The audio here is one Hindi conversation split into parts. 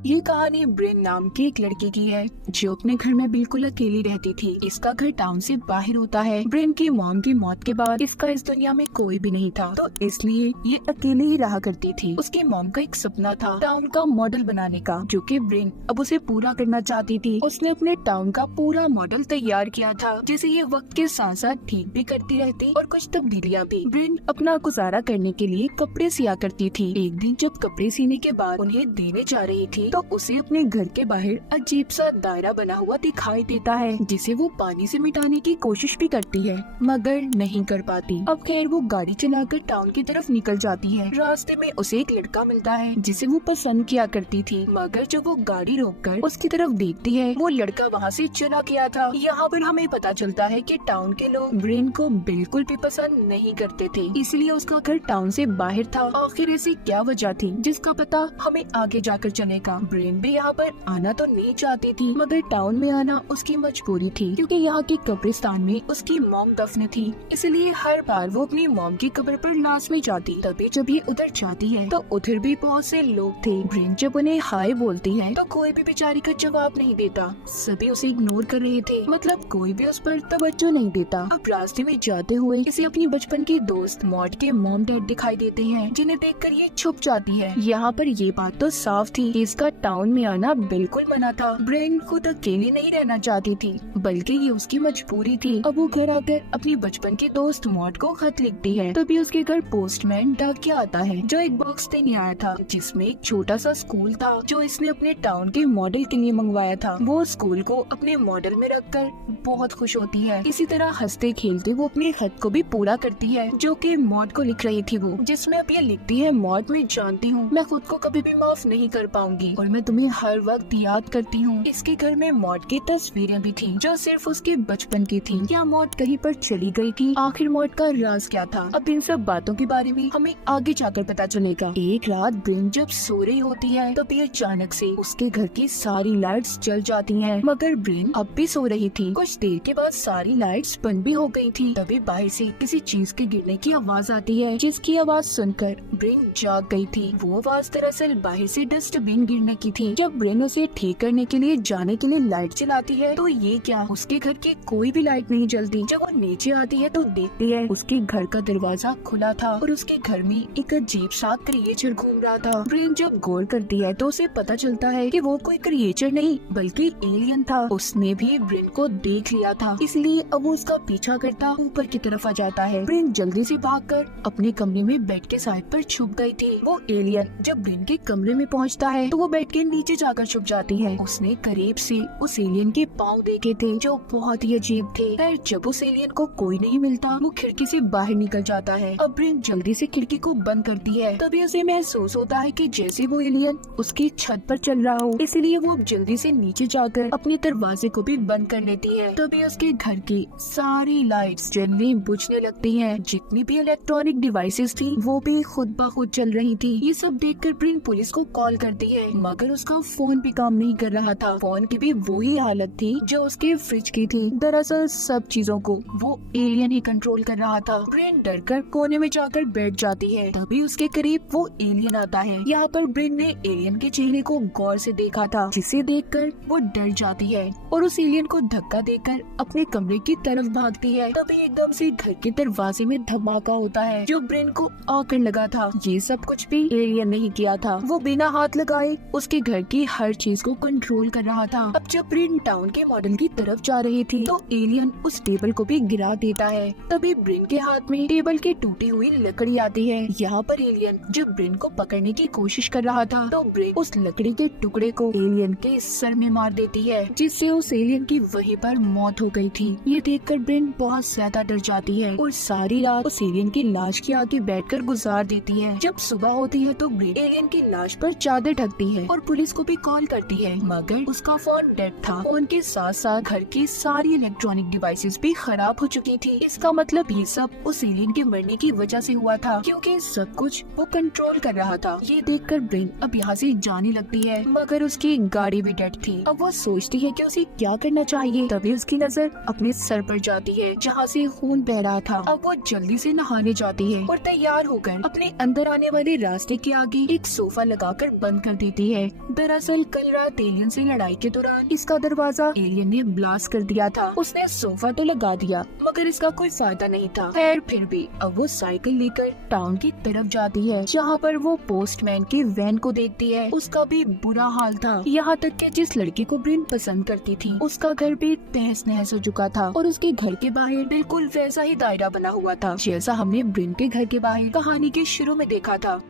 ये कहानी ब्रेन नाम की एक लड़की की है जो अपने घर में बिल्कुल अकेली रहती थी। इसका घर टाउन से बाहर होता है। ब्रेन की मॉम की मौत के बाद इसका इस दुनिया में कोई भी नहीं था, तो इसलिए ये अकेले ही रहा करती थी। उसकी मॉम का एक सपना था टाउन का मॉडल बनाने का, जो कि ब्रेन अब उसे पूरा करना चाहती थी। उसने अपने टाउन का पूरा मॉडल तैयार किया था, जिसे ये वक्त के साथ साथ ठीक भी करती रहती और कुछ तब्दीलियाँ भी। ब्रेन अपना गुजारा करने के लिए कपड़े सिया करती थी। एक दिन जब कपड़े सीने के बाद उन्हें देने जा रही थी तो उसे अपने घर के बाहर अजीब सा दायरा बना हुआ दिखाई देता है, जिसे वो पानी से मिटाने की कोशिश भी करती है मगर नहीं कर पाती। अब खैर वो गाड़ी चलाकर टाउन की तरफ निकल जाती है। रास्ते में उसे एक लड़का मिलता है जिसे वो पसंद किया करती थी, मगर जब वो गाड़ी रोककर उसकी तरफ देखती है वो लड़का वहाँ से चला गया था। यहाँ पर हमें पता चलता है कि टाउन के लोग ब्रेन को बिल्कुल भी पसंद नहीं करते थे, इसलिए उसका घर टाउन से बाहर था। आखिर ऐसी क्या वजह थी जिसका पता हमें आगे जाकर चलेगा। ब्रेन भी यहाँ पर आना तो नहीं चाहती थी, मगर टाउन में आना उसकी मजबूरी थी, क्योंकि यहाँ के कब्रिस्तान में उसकी मॉम दफन थी। इसलिए हर बार वो अपनी मॉम की कब्र पर लाजमी जाती। तभी जब ये उधर जाती है तो उधर भी बहुत से लोग थे। ब्रेन जब उन्हें हाय बोलती है तो कोई भी बेचारी का जवाब नहीं देता। सभी उसे इग्नोर कर रहे थे, मतलब कोई भी उस पर तवज्जो नहीं देता। अब रास्ते में जाते हुए इसे अपनी बचपन की दोस्त मॉड के मॉम डैड दिखाई देते हैं, जिन्हें देखकर ये छुप जाती है। यहाँ पर ये बात तो साफ थी कि इसका टाउन में आना बिल्कुल मना था। ब्रेन खुद अकेली नहीं रहना चाहती थी, बल्कि ये उसकी मजबूरी थी। अब वो घर आकर अपनी बचपन की दोस्त मॉड को खत लिखती है। तभी उसके घर पोस्टमैन डाकिया आता है, जो एक बॉक्स देने आया था जिसमें एक छोटा सा स्कूल था जो इसने अपने टाउन के मॉडल के लिए मंगवाया था। वो स्कूल को अपने मॉडल में रखकर बहुत खुश होती है। इसी तरह हंसते खेलते वो अपने खत को भी पूरा करती है, जो कि मॉड को लिख रही थी वो, जिसमें अब ये लिखती है, मॉड मैं जानती हूँ मैं खुद को कभी भी माफ नहीं कर पाऊंगी और मैं तुम्हें हर वक्त याद करती हूँ। इसके घर में मॉड की तस्वीरें भी थी जो सिर्फ उसके बचपन की थी। क्या मॉड कहीं पर चली गई थी? आखिर मॉड का राज क्या था? अब इन सब बातों के बारे में हमें आगे जाकर पता चलेगा। एक रात ब्रेन जब सो रही होती है तभी अचानक से उसके घर की सारी लाइट्स जल जाती हैं, मगर ब्रेन अब भी सो रही थी। कुछ देर के बाद सारी लाइट्स बंद भी हो गई थी। तभी बाहर से किसी चीज के गिरने की आवाज आती है, जिसकी आवाज सुनकर ब्रेन जाग गई थी। वो आवाज दरअसल बाहर से डस्टबिन गिरने की थी। जब ब्रेन उसे ठीक करने के लिए जाने के लिए लाइट जलाती है तो ये क्या, उसके घर की कोई भी लाइट नहीं जलती। जब वो नीचे आती है तो देखती है उसके घर का दरवाजा खुला था और उसके घर में एक अजीब सा क्रिएचर घूम रहा था। ब्रेन जब गौर करती है तो उसे पता चलता है कि वो कोई क्रिएचर नहीं बल्कि एलियन था। उसने भी ब्रेन को देख लिया था, इसलिए अब वो उसका पीछा करता ऊपर की तरफ आ जाता है। ब्रेन जल्दी से भागकर अपने कमरे में बेड के साइड पर छुप गई थी। वो एलियन जब ब्रेन के कमरे में पहुंचता है तो वो बेड के नीचे जाकर छुप जाती है। उसने करीब से उस एलियन के पाँव देखे थे जो बहुत ही अजीब थे। फिर जब उस एलियन को कोई नहीं मिलता वो खिड़की से बाहर निकल जाता है। अब ब्रेन जल्दी से खिड़की को बंद करती है। तभी उसे महसूस होता है कि जैसे वो एलियन उसकी छत पर चल रहा हो, इसलिए वो जल्दी से नीचे जाकर अपने दरवाजे को भी बंद कर लेती है। तभी उसके घर की सारी लाइट्स जलने बुझने लगती हैं। जितनी भी इलेक्ट्रॉनिक डिवाइसेस थी वो भी खुद ब खुद चल रही थी। ये सब देखकर ब्रेन पुलिस को कॉल करती है, मगर उसका फोन भी काम नहीं कर रहा था। फोन की भी वही हालत थी जो उसके फ्रिज की थी। दरअसल सब चीजों को वो एलियन ही कंट्रोल कर रहा था। ब्रेन डरकर कोने में जाकर बैठ जाती है। तभी उसके करीब वो एलियन आता है। यहाँ पर ब्रेन ने एलियन के चेहरे को गौर से देखा था, जिसे देखकर वो डर जाती है और उस एलियन को धक्का देकर अपने कमरे की तरफ भागती है। तभी एकदम से घर के दरवाजे में धमाका होता है जो ब्रेन को आकर लगा था। ये सब कुछ भी एलियन नहीं किया था, वो बिना हाथ लगाए उसके घर की हर चीज को कंट्रोल कर रहा था। अब जब ब्रेन टाउन के मॉडल की तरफ जा रही थी तो एलियन उस टेबल को भी गिरा देता है। तभी ब्रेन के हाथ में टेबल की टूटी हुई लकड़ी आती है। यहाँ पर एलियन जब ब्रेन को पकड़ने की कोशिश कर रहा था तो ब्रेन उस लकड़ी के टुकड़े को एलियन के सर में मार देती है, जिससे उस एलियन की वहीं पर मौत हो गई थी। ये देखकर ब्रेन बहुत ज्यादा डर जाती है और सारी रात उस एलियन की लाश के आगे बैठकर गुजार देती है। जब सुबह होती है तो ब्रेन एलियन की लाश पर चादर ढकती है और पुलिस को भी कॉल करती है, मगर उसका फोन डेड था। फोन के साथ साथ घर की सारी इलेक्ट्रॉनिक डिवाइसेस भी खराब हो चुकी थी। इसका मतलब ये सब उस एलियन के मरने की वजह से हुआ था, क्योंकि सब कुछ वो कंट्रोल कर रहा था। ये देखकर ब्रेन अब यहाँ से जाने लगती है, मगर उसकी गाड़ी भी डेड थी। अब वो सोचती है कि उसे क्या करना चाहिए। तभी उसकी नजर अपने सर पर जाती है जहाँ से खून बह रहा था। अब वो जल्दी से नहाने जाती है और तैयार होकर अपने अंदर आने वाले रास्ते के आगे एक सोफा लगाकर बंद कर देती जाती है। दरअसल कल रात एलियन से लड़ाई के दौरान इसका दरवाजा एलियन ने ब्लास्ट कर दिया था। उसने सोफा तो लगा दिया मगर इसका कोई फायदा नहीं था। खैर फिर भी अब वो साइकिल लेकर टाउन की तरफ जाती है, जहाँ पर वो पोस्टमैन की वैन को देखती है। उसका भी बुरा हाल था, यहाँ तक कि जिस लड़के को ब्रिन पसंद करती थी उसका घर भी तहस नहस हो चुका था और उसके घर के बाहर बिल्कुल वैसा ही दायरा बना हुआ था जैसा हमने ब्रिन के घर के बाहर कहानी के शुरू में देखा था।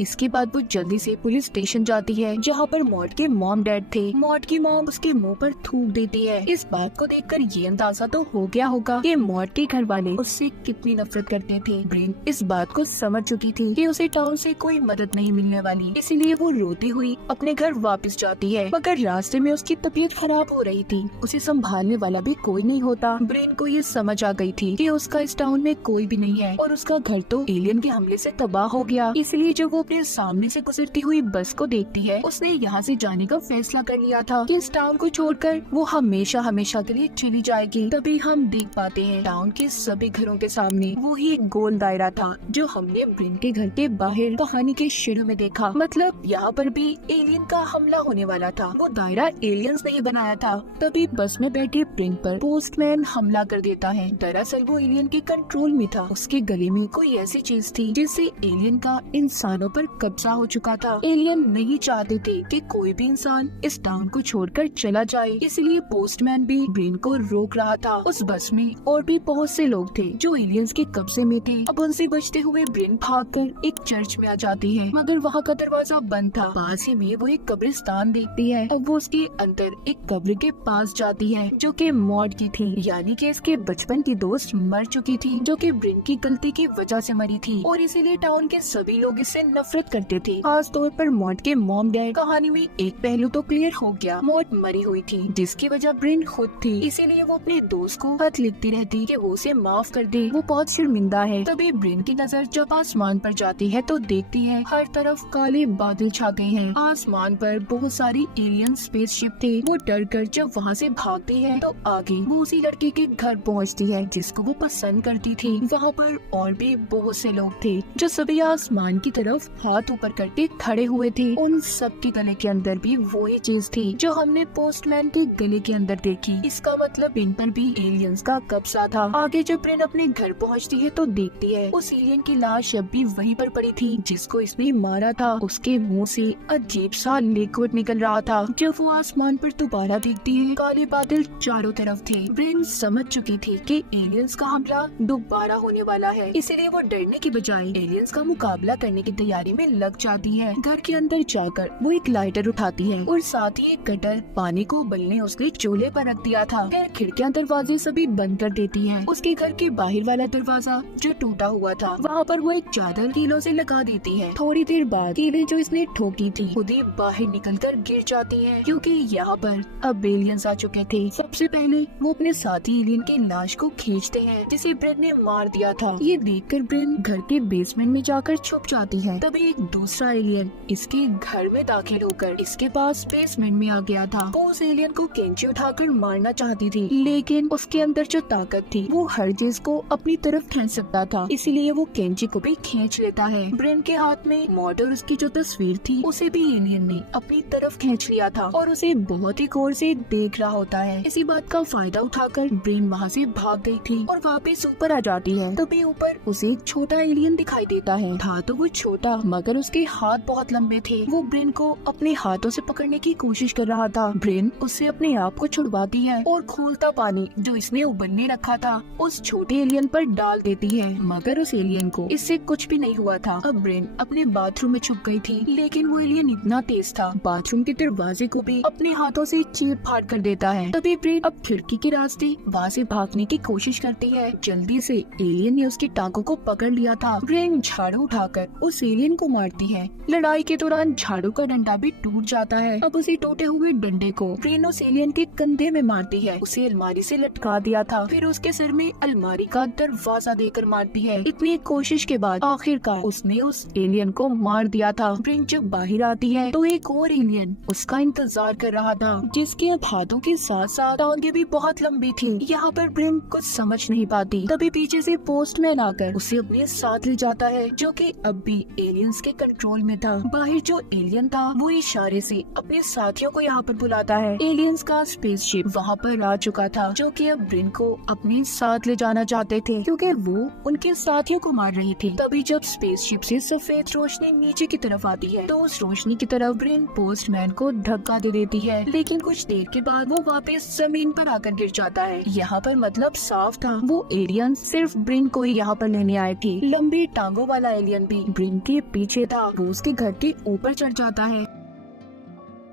इसके बाद वो जल्दी से पुलिस स्टेशन जाती है, जहाँ पर मॉड के मॉम डैड थे। मॉड की मॉम उसके मुंह पर थूक देती है। इस बात को देखकर ये अंदाजा तो हो गया होगा कि मॉड के घर वाले उससे कितनी नफरत करते थे। ब्रिन इस बात को समझ चुकी थी कि उसे टाउन से कोई मदद नहीं मिलने वाली, इसीलिए वो रोती हुई अपने घर वापस जाती है। मगर रास्ते में उसकी तबीयत खराब हो रही थी, उसे संभालने वाला भी कोई नहीं होता। ब्रिन को ये समझ आ गई थी कि उसका इस टाउन में कोई भी नहीं है और उसका घर तो एलियन के हमले से तबाह हो गया। इसलिए जब वो अपने सामने से गुजरती हुई बस को देखती है, उसने यहाँ से जाने का फैसला कर लिया था कि इस टाउन को छोड़कर वो हमेशा हमेशा के लिए चली जाएगी। तभी हम देख पाते हैं टाउन के सभी घरों के सामने वो ही एक गोल दायरा था जो हमने ब्रिन के घर के बाहर कहानी के शुरू में देखा। मतलब यहाँ पर भी एलियन का हमला होने वाला था। वो दायरा एलियंस ने बनाया था। तभी बस में बैठे ब्रिन पर पोस्टमैन हमला कर देता है। दरअसल वो एलियन के कंट्रोल में था। उसके गले में कोई ऐसी चीज थी जिससे एलियन का इंसानों पर कब्जा हो चुका था। एलियन नहीं चाहते थे कि कोई भी इंसान इस टाउन को छोड़कर चला जाए, इसलिए पोस्टमैन भी ब्रिन को रोक रहा था। उस बस में और भी बहुत से लोग थे जो एलियंस के कब्जे में थे। अब उनसे बचते हुए ब्रिन भागकर एक चर्च में आ जाती है, मगर वहाँ का दरवाजा बंद था। पास ही में वो एक कब्रिस्तान देखती है। अब वो उसके अंदर एक कब्र के पास जाती है जो कि मॉड की थी, यानी कि इसके बचपन की दोस्त मर चुकी थी, जो कि ब्रिन की गलती की वजह से मरी थी और इसीलिए टाउन के सभी लोग इससे नफरत करते थे, खास तौर पर मॉड के मॉम डैड। कहानी में एक पहलू तो क्लियर हो गया, मॉड मरी हुई थी जिसकी वजह ब्रिन खुद थी, इसीलिए वो अपने दोस्त को खत लिखती रहती कि वो उसे माफ कर दे। वो बहुत शर्मिंदा है। तभी ब्रिन की नजर जब आसमान पर जाती है तो देखती है हर तरफ काले बादल छा गए हैं। आसमान पर बहुत सारी एलियन स्पेसशिप थे। वो डर कर जब वहाँ से भागती है तो आगे वो उसी लड़के के घर पहुँचती है जिसको वो पसंद करती थी। वहाँ पर और भी बहुत से लोग थे जो सभी आसमान की तरफ हाथ ऊपर करके खड़े हुए थे। उन सब के गले के अंदर भी वही चीज थी जो हमने पोस्टमैन के गले के अंदर देखी। इसका मतलब इन पर भी एलियंस का कब्जा था। आगे जब ब्रिन अपने घर पहुंचती है तो देखती है उस एलियन की लाश अब भी वहीं पर पड़ी थी जिसको इसने मारा था। उसके मुंह से अजीब सा लिक्विड निकल रहा था। जब वो आसमान पर दोबारा देखती है, काले बादल चारों तरफ थे। ब्रिन समझ चुकी थी कि एलियंस का हमला दोबारा होने वाला है, इसीलिए वो डरने की बजाय एलियंस का मुकाबला करने की तैयारी में लग जाती है। घर के अंदर जाकर वो एक लाइटर उठाती है और साथ ही एक कटर पानी को उबलने उसके चूल्हे पर रख दिया था। फिर खिड़कियां दरवाजे सभी बंद कर देती है। उसके घर के बाहर वाला दरवाजा जो टूटा हुआ था वहाँ पर वो एक चादर कीलों से लगा देती है। थोड़ी देर बाद कीलें जो इसने ठोकी थी खुद ही बाहर निकलकर गिर जाती है, क्योंकि यहाँ पर अब एलियंस आ चुके थे। सबसे पहले वो अपने साथी एलियन की लाश को खींचते हैं जिसे ब्रिन ने मार दिया था। ये देखकर ब्रिन घर के बेसमेंट में जाकर छुप जाती है। तभी एक दूसरा एलियन इसके घर में दाखिल होकर इसके पास बेसमेंट में आ गया था। वो उस एलियन को कैंची उठाकर मारना चाहती थी, लेकिन उसके अंदर जो ताकत थी वो हर चीज को अपनी तरफ खींच सकता था, इसीलिए वो कैंची को भी खींच लेता है। ब्रिन के हाथ में मॉड और उसकी जो तस्वीर थी उसे भी एलियन ने अपनी तरफ खींच लिया था और उसे बहुत ही गौर से देख रहा होता है। इसी बात का फायदा उठाकर ब्रिन वहाँ से भाग गई थी और वापस ऊपर आ जाती है। तभी ऊपर उसे एक छोटा एलियन दिखाई देता है। था तो वो छोटा मगर उसके हाथ बहुत लंबे थे। वो ब्रिन को अपने हाथों से पकड़ने की कोशिश कर रहा था। ब्रिन उससे अपने आप को छुड़वाती है और खोलता पानी जो इसने उबलने रखा था उस छोटे एलियन पर डाल देती है, मगर उस एलियन को इससे कुछ भी नहीं हुआ था। अब ब्रिन अपने बाथरूम में छुप गई थी, लेकिन वो एलियन इतना तेज था बाथरूम के दरवाजे को भी अपने हाथों से चीर फाड़ कर देता है। तभी ब्रिन अब खिड़की के रास्ते वहाँ से भागने की कोशिश करती है। जल्दी से एलियन ने उसकी टांगों को पकड़ लिया था। ब्रिन झाड़ू उठाकर उस एलियन को मारती है। लड़ाई के दौरान झाड़ू का डंडा भी टूट जाता है। अब उसी टूटे हुए डंडे को ब्रिन उस एलियन के कंधे में मारती है। उसे अलमारी से लटका दिया था, फिर उसके सिर में अलमारी का दरवाजा देकर मारती है। इतनी कोशिश के बाद आखिरकार उसने उस एलियन को मार दिया था। ब्रिन जब बाहर आती है तो एक और एलियन उसका इंतजार कर रहा था, जिसके अब हाथों के साथ साथ टांगे भी बहुत लंबी थी। यहाँ पर ब्रिन कुछ समझ नहीं पाती। तभी पीछे से पोस्टमैन आकर उसे अपने साथ ले जाता है, जो कि अब भी एलियंस के कंट्रोल में था। बाहर जो एलियन था वो इशारे से अपने साथियों को यहाँ पर बुलाता है। एलियंस का स्पेसशिप वहाँ पर आ चुका था, जो कि अब ब्रिन को अपने साथ ले जाना चाहते थे क्योंकि वो उनके साथियों को मार रही थी। तभी जब स्पेसशिप से सफेद रोशनी नीचे की तरफ आती है तो उस रोशनी की तरफ ब्रिन पोस्टमैन को धक्का दे देती है, लेकिन कुछ देर के बाद वो वापस जमीन पर आकर गिर जाता है। यहाँ पर मतलब साफ था, वो एलियन सिर्फ ब्रिन को ही यहाँ पर लेने आए थे। लंबी टांगों वाला एलियन भी ब्रिन के पीछे था। वो उसके घर के ऊपर चढ़ जाता है।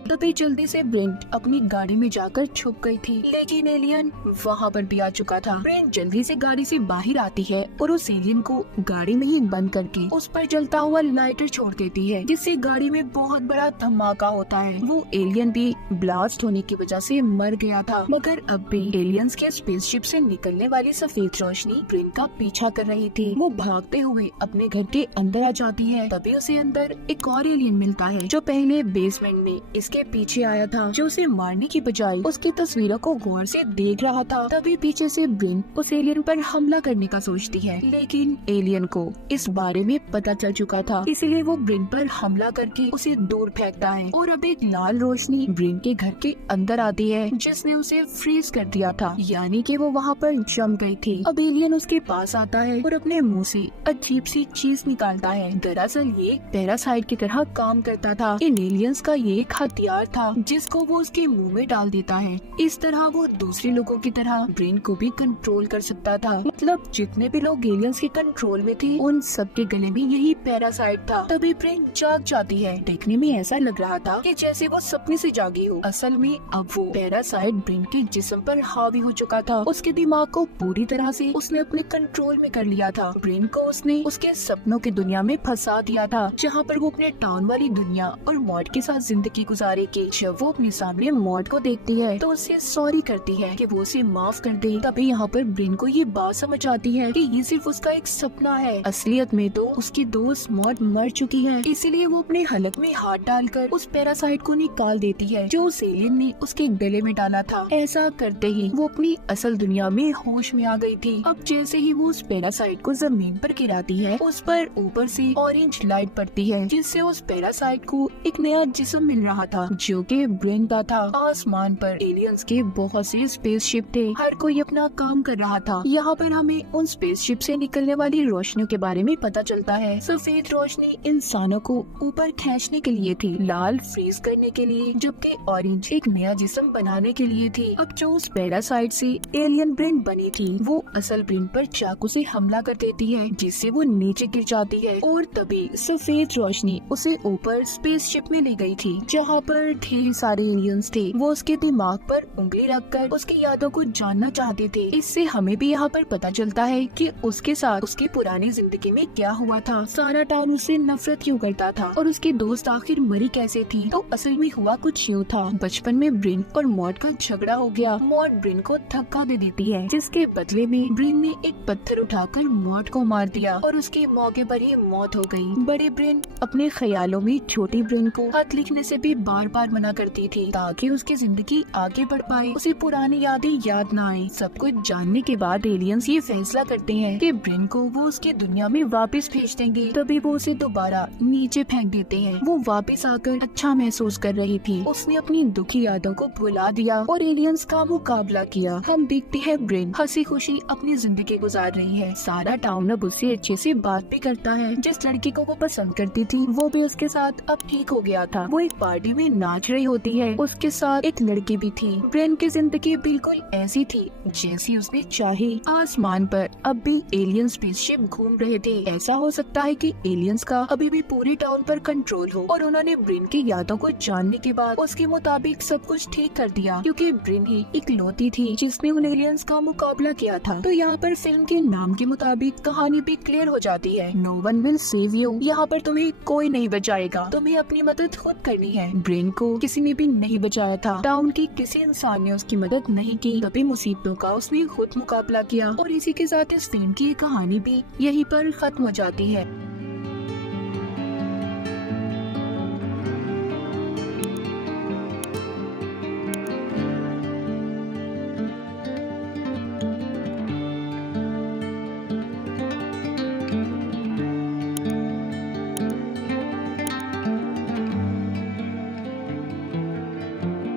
तभी जल्दी से ब्रिन अपनी गाड़ी में जाकर छुप गई थी, लेकिन एलियन वहाँ पर भी आ चुका था। ब्रिन जल्दी से गाड़ी से बाहर आती है और उस एलियन को गाड़ी में ही बंद करके उस पर जलता हुआ लाइटर छोड़ देती है, जिससे गाड़ी में बहुत बड़ा धमाका होता है। वो एलियन भी ब्लास्ट होने की वजह से मर गया था, मगर अब भी एलियंस के स्पेसशिप से निकलने वाली सफेद रोशनी ब्रिन का पीछा कर रही थी। वो भागते हुए अपने घर के अंदर आ जाती है। तभी उसे अंदर एक और एलियन मिलता है जो पहले बेसमेंट में इसके पीछे आया था, जो उसे मारने की बजाय उसकी तस्वीरों को गौर से देख रहा था। तभी पीछे से ब्रिन उस एलियन पर हमला करने का सोचती है, लेकिन एलियन को इस बारे में पता चल चुका था, इसलिए वो ब्रिन पर हमला करके उसे दूर फेंकता है। और अब एक लाल रोशनी ब्रिन के घर के अंदर आती है, जिसने उसे फ्रीज कर दिया था, यानी कि वो वहाँ पर जम गई थी। अब एलियन उसके पास आता है और अपने मुंह से अजीब सी चीज निकालता है। दरअसल ये पैरासाइट की तरह काम करता था। इन एलियंस का ये एक हथियार था जिसको वो उसके मुंह में डाल देता है। इस तरह वो दूसरे लोगों की तरह ब्रेन को भी कंट्रोल कर सकता था। मतलब जितने भी लोग एलियंस के कंट्रोल में थे उन सबके गले में यही पैरासाइट था। तभी ब्रेन जाग जाती है। देखने में ऐसा लग रहा था कि जैसे वो सपने से जागी हो। असल में अब वो पैरासाइट ब्रेन के जिस्म पर हावी हो चुका था। उसके दिमाग को पूरी तरह से उसने अपने कंट्रोल में कर लिया था। ब्रेन को उसने उसके सपनों की दुनिया में फंसा दिया था, जहाँ पर वो अपने टाउन वाली दुनिया और मॉड के साथ जिंदगी गुजारेगी। जब वो अपने सामने मॉड को देखती है तो उससे सॉरी करती है कि वो उसे माफ कर दे। तभी यहाँ पर ब्रेन को ये बात समझ आती है कि ये सिर्फ उसका एक सपना है। असलियत में तो उसकी दोस्त मॉड मर चुकी है। इसीलिए वो अपने हलक में हाथ डालकर उस पैरासाइट को निकाल देती है जो उस एलियन ने उसके गले में डाला था। ऐसा करते ही वो अपनी असल दुनिया में होश में आ गई थी। अब जैसे ही वो उस पैरासाइट को जमीन पर गिराती है, उस पर ऊपर से ऑरेंज लाइट पड़ती है, जिससे उस पैरासाइट को एक नया जिस्म मिल रहा था जो कि ब्रेन का था। आसमान पर एलियंस के बहुत से स्पेसशिप थे। हर कोई अपना काम कर रहा था। यहाँ पर हमें उन स्पेसशिप से निकलने वाली रोशनियों के बारे में पता चलता है। सफेद रोशनी इंसानों को ऊपर खींचने के लिए थी, लाल फ्रीज करने के लिए, जबकि ऑरेंज एक नया जिस्म बनाने के लिए थी। अब जो उस पैरासाइट से एलियन ब्रेन बनी थी वो असल ब्रेन पर चाकू से हमला कर देती है, जिससे वो नीचे गिर जाती है। और तभी सफेद रोशनी उसे ऊपर स्पेसशिप में ले गई थी, जहाँ पर ढेर सारे एलियंस थे। वो उसके दिमाग पर उंगली रखकर उसकी यादों को जानना चाहते थे। इससे हमें भी यहाँ पर पता चलता है कि उसके साथ उसकी पुरानी जिंदगी में क्या हुआ था, सारा टाउन उससे नफरत क्यों करता था और उसकी दोस्त आखिर मरी कैसे थी। तो असल में हुआ कुछ यूँ था। बचपन में ब्रेन और मॉड का झगड़ा हो गया। मॉड ब्रेन को धक्का दे देती है, जिसके बदले में ब्रेन ने एक पत्थर उठाकर मॉड को मार दिया और उसके मौके पर ही मौत हो गई। बड़े ब्रेन अपने ख्यालों में छोटी ब्रेन को खत लिखने से भी बार बार मना करती थी, ताकि उसकी जिंदगी आगे बढ़ पाए, उसे पुरानी यादें याद न आए। सब कुछ जानने के बाद एलियंस ये फैसला करते हैं कि ब्रेन को वो उसकी दुनिया में वापस भेज देंगे। तभी वो उसे दोबारा नीचे फेंक देते हैं। वो वापस आकर अच्छा महसूस कर रही थी। उसने अपनी दुखी यादों को भुला दिया और एलियंस का मुकाबला किया। हम देखते हैं ब्रेन हंसी खुशी अपनी जिंदगी गुजार रही है। सारा टाउन अब उससे अच्छे से बात भी करता है। जिस लड़की को वो पसंद करती थी वो भी उसके साथ अब ठीक हो गया था। वो एक पार्टी में नाच रही होती है। उसके साथ एक लड़की भी थी। ब्रेन की जिंदगी बिल्कुल ऐसी थी जैसी उसने चाही। आसमान पर अब भी एलियन स्पेसशिप घूम रहे थे। ऐसा हो सकता है कि एलियंस का अभी भी पूरे टाउन पर कंट्रोल हो और उन्होंने ब्रेन की यादों को जानने के बाद उसके मुताबिक सब कुछ ठीक कर दिया, क्योंकि ब्रेन ही इकलौती थी जिसने उन एलियंस का मुकाबला किया था। तो यहाँ पर फिल्म के नाम के मुताबिक कहानी भी क्लियर हो जाती है। No one will save you. यहाँ पर तुम्हें कोई नहीं बचाएगा, तुम्हें अपनी मदद खुद करनी है। ब्रेन को किसी ने भी नहीं बचाया था। टाउन की किसी इंसान ने उसकी मदद नहीं की। तभी मुसीबतों का उसने खुद मुकाबला किया। और इसी के साथ इस फिल्म की कहानी भी यहीं पर खत्म हो जाती है।